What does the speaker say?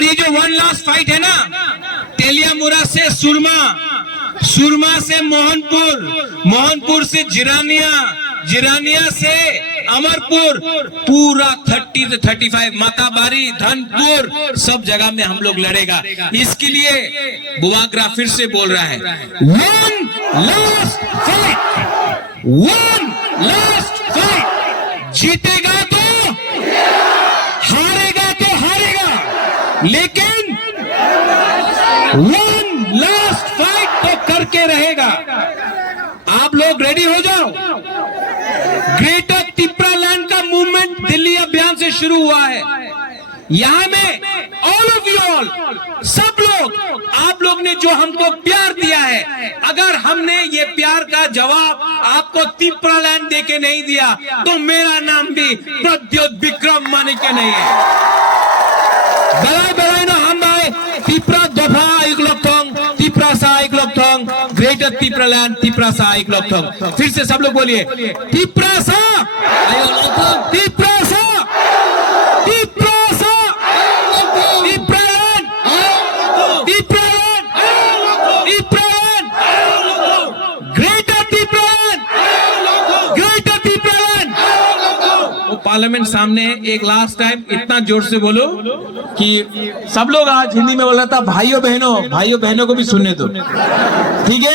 और ये जो वन लास्ट फाइट है ना, तेलियामुरा से सुरमा, सुरमा से मोहनपुर, मोहनपुर से जिरानिया, जिरानिया से अमरपुर, पूरा 30 से 35 माताबारी, धनपुर, सब जगह में हम लोग लड़ेगा। इसके लिए बुआग्रा फिर से बोल रहा है, one last fight, one last fight. जीतेगा तो हारेगा तो हारेगा, लेकिन वन लास्ट फाइट तो करके रहेगा। आप लोग रेडी हो जाओ। ग्रेटर तिपरा लैंड का मूवमेंट दिल्ली अभियान से शुरू हुआ है। यहां में ऑल ऑफ यू ऑल, सब लोग, आप लोग ने जो हमको प्यार दिया है, अगर हमने ये प्यार का जवाब आपको तिपरा लैंड देके नहीं दिया तो मेरा नाम भी प्रद्योत विक्रम मानिके नहीं है। बलाई बलाई ना हम आए तिपरा दफा एक लोग, तिपरा सा एक लोग, ग्रेटर तिपरा लैंड, तिपरा सा एक लोग। फिर से सब लोग बोलिए, तिपरा सा, तिपरा सा, तिपरा सा, Tipra land, Tipra land, Tipra land, greater Tipra land, greater Tipra land. वो पार्लियामेंट सामने एक लास्ट टाइम इतना जोर से बोलो कि सब लोग, आज हिंदी में बोल रहा था, भाइयों बहनों, भाइयों बहनों को भी सुनने दो, ठीक है?